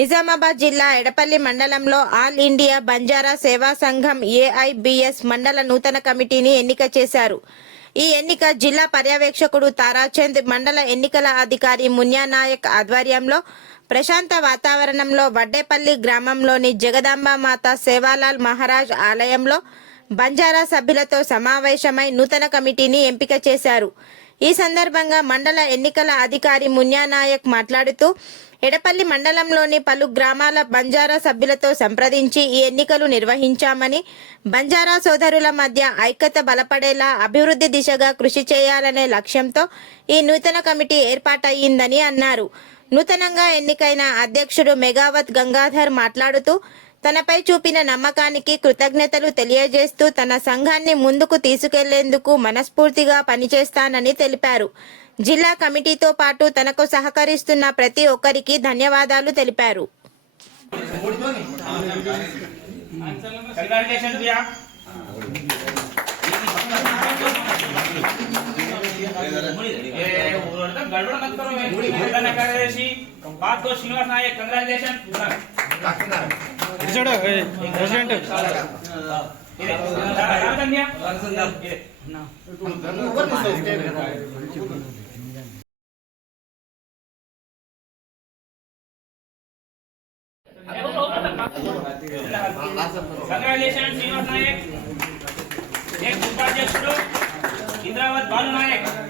నిజామాబాద్ జిల్లా ఎడపల్లి మండలంలో all India Banjara Seva సంఘం ఏఐబిఎస్ మండల నూతన కమిటీని ఎన్నిక చేశారు. ఈ ఎన్నిక జిల్లా పర్యవేక్షకుడు తారాచంద్ మండల ఎన్నికల అధికారి మున్యానాయక్ ఆధ్వర్యంలో ప్రశాంత వాతావరణంలో వడ్డేపల్లి గ్రామంలోని జగదాంబ మాత సేవాలాల్ మహారాజ్ ఆలయంలో బంజారా సభ్యులతో సమావేశమై నూతన కమిటీని ఎంపిక చేశారు. ఈ సందర్భంగా మండల ఎన్నికల అధికారి మున్యానాయక్ మాట్లాడుతూ ఎడపల్లి మండలంలోని పలు గ్రామాల బంజారా సభ్యులతో సంప్రదించి ఈ ఎన్నికలు నిర్వహించామని బంజారా సోదరుల మధ్య ఐక్యత బలపడేలా అభివృద్ధి దిశగా కృషి చేయాలనే లక్ష్యంతో ఈ నూతన కమిటీ ఏర్పాటయ్యిందని అన్నారు. నూతనంగా ఎన్నికైన అధ్యక్షుడు మెగావత్ గంగాధర్ మాట్లాడుతూ తనపై చూపిన నమ్మకానికి కృతజ్ఞతలు తెలియజేస్తూ తన సంఘాన్ని ముందుకు తీసుకెళ్లేందుకు మనస్ఫూర్తిగా పనిచేస్తానని తెలిపారు జిల్లా కమిటీతో పాటు తనకు సహకరిస్తున్న ప్రతి ఒక్కరికి ధన్యవాదాలు తెలిపారు कंग्रेचुलेशन भैया ये उड़ता गड़बड़ मत करो मैं मुड़ा न कर सी बात तो श्रीनिवास नायक कंग्रेचुलेशन कंग्रॅच्युलेशन श्रीनिवास नायक एक उपाध्यक्ष इंद्रावत बालू नायक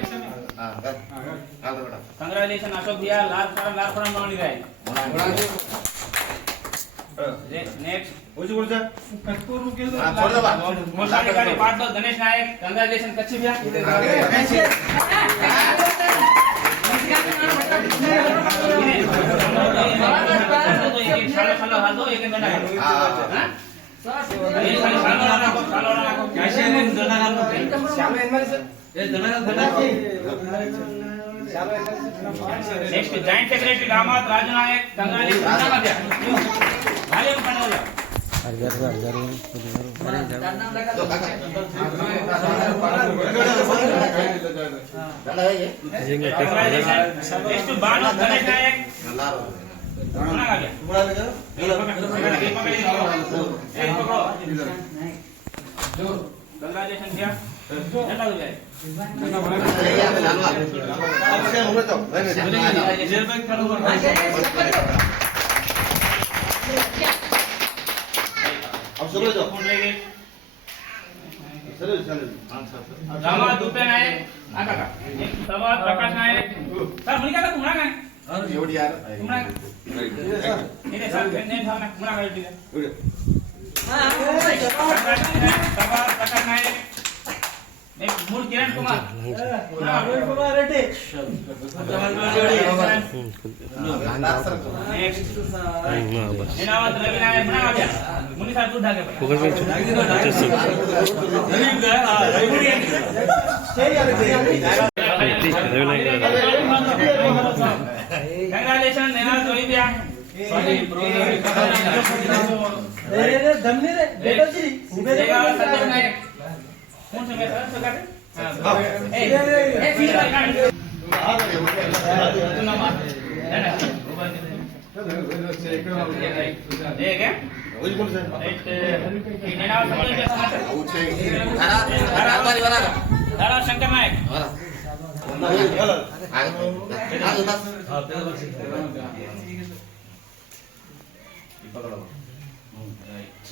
ಕಂಗ್ರಾಚುಲೇಷನ್ ಅಶೋಕ್ ಭಯ್ಯ ಲಾಸ್ಟ್ ಫಾರಂ ಲಾಸ್ಟ್ ಫಾರಂ ತಗೊಂಡಿದ್ದಾರೆ ನೆಕ್ಸ್ಟ್ ઓજી ગુરજા કટકોરનું કેલો છોડ દવા મોસાની કાડી પાટલો ગણેશ નાયક કંગ્રેચ્યુલેશન કચ્છી ભ્યા શ્યામ એમ સર એ ધણા ધણા next joint secretary Ramath Rajanayak గంగాలి next Banu Ganesh Nayak Ganga ji संख्या दोना हाल को श्याम एनमल से ये दोना दोना next joint secretary Ramavat Raju Naik congratulation ना दिया भाले को पढ़ो कंग्रेचुलेशन नेक्स्ट बानु गणेश नायक ना आ गया ये पकड़ ये पकड़ो कंग्रेचुलेशन क्या चला हो जाए कौन रहेंगे रामा दुबे नायक कौन सा है सरकार है ए फ़ीस का काट तू ना मार ना ना ठीक है वही बोल सर एक नेना समझ के साथ पूछे हरा हरा बारी वाला हरा शंकर नायक वाला आगे आगे बस हाँ पकड़ो राइट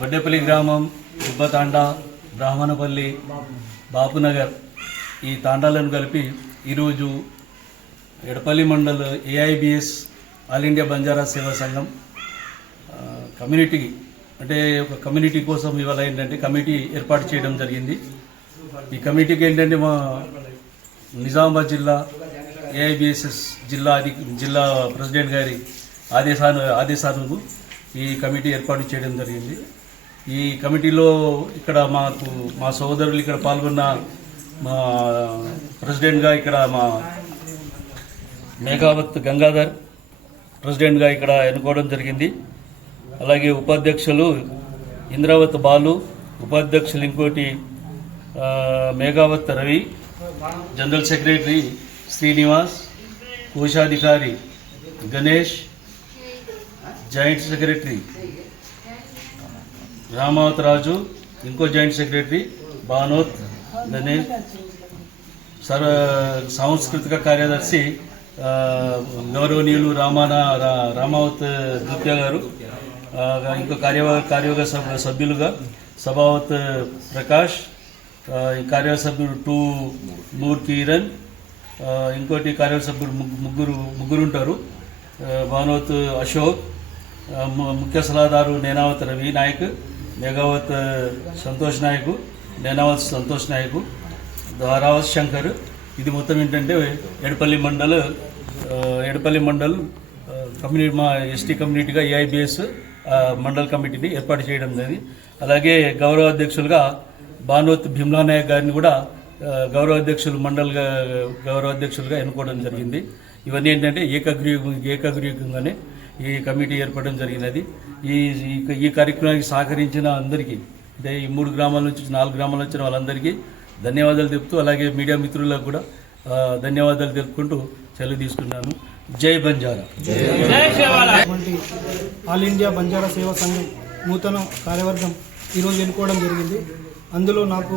వడ్డేపల్లి గ్రామం ఉబ్బతాండా బ్రాహ్మణపల్లి బాపునగర్ ఈ తాండాలను కలిపి ఈరోజు Edapalli mandal AIBS all India Banjara Seva Sangham community కమ్యూనిటీకి అంటే ఒక కమ్యూనిటీ కోసం ఇవాళ ఏంటంటే కమిటీ ఏర్పాటు చేయడం జరిగింది. ఈ కమిటీకి ఏంటంటే మా నిజామాబాద్ జిల్లా ఏఐబిఎస్ఎస్ జిల్లా అధి జిల్లా ప్రెసిడెంట్ గారి ఆదేశాను ఆదేశాలను ఈ కమిటీ ఏర్పాటు చేయడం జరిగింది. ఈ కమిటీలో ఇక్కడ మాకు మా సోదరులు ఇక్కడ పాల్గొన్న మా ప్రెసిడెంట్గా ఇక్కడ మా మేఘావత్ గంగాధర్ ప్రెసిడెంట్గా ఇక్కడ ఎన్నుకోవడం జరిగింది. అలాగే ఉపాధ్యక్షులు ఇంద్రావత్ బాలు ఉపాధ్యక్షులు ఇంకోటి మేఘావత్ రవి జనరల్ సెక్రటరీ శ్రీనివాస్ కోశాధికారి గణేష్ జాయింట్ సెక్రటరీ రామావత్ రాజు ఇంకో joint secretary Banoth Ganesh sir సాంస్కృతిక కార్యదర్శి గౌరవనీయులు రామాన రా- రామావత్ నృత్య గారు ఇంకో కార్య కార్యవర్గ సభ- సభ్యులుగా సభావత్ ప్రకాష్ ఈ కార్యవర్గ టూ నూర్ కిరణ్ ఇంకోటి కార్యవర్గ ముగ్గు- ముగ్గురు ముగ్గురు ఉంటారు ఆ, భానోత్ అశోక్ ము- ముఖ్య సలహాదారు నేనావత్ రవి నాయక్ మేఘావత్ సంతోష్ నాయకు నేనావత్ సంతోష్ నాయకు ధారావత్ శంకర్ ఇది మొత్తం ఏంటంటే ఎడపల్లి మండల్ ఎడపల్లి మండల్ కమ్యూనిటీ మా ఎస్టీ కమ్యూనిటీగా ఏఐబిఎస్ మండల్ కమిటీని ఏర్పాటు చేయడం జరిగింది. అలాగే గౌరవ అధ్యక్షులుగా భానువత్ భీమ్లానాయక్ గారిని కూడా గౌరవ అధ్యక్షులు మండల్ గౌరవ అధ్యక్షులుగా ఎన్నుకోవడం జరిగింది. ఇవన్నీ ఏంటంటే ఏకగ్రీవ ఏకగ్రీవంగానే ఈ కమిటీ ఏర్పడడం జరిగినది. ఈ ఈ- ఈ కార్యక్రమానికి సహకరించిన అందరికీ అంటే ఈ మూడు గ్రామాల నుంచి నాలుగు గ్రామాల నుంచి వచ్చిన వాళ్ళందరికీ ధన్యవాదాలు తెలుపుతూ అలాగే మీడియా మిత్రులకు కూడా ధన్యవాదాలు తెలుపుకుంటూ సెలవు తీసుకున్నాను. జై బంజారా. ఆల్ ఇండియా బంజారా సేవా సంఘం నూతన కార్యవర్గం ఈరోజు ఎన్నుకోవడం జరిగింది. అందులో నాకు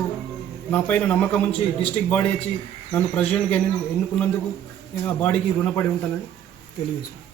నా పైన నమ్మకం ఉంచి డిస్టిక్ బాడీ వచ్చి నన్ను ప్రెసిడెంట్గా ఎన్ను ఎన్నుకున్నందుకు నేను ఆ బాడీకి రుణపడి ఉంటానని తెలియజేస్తున్నాను.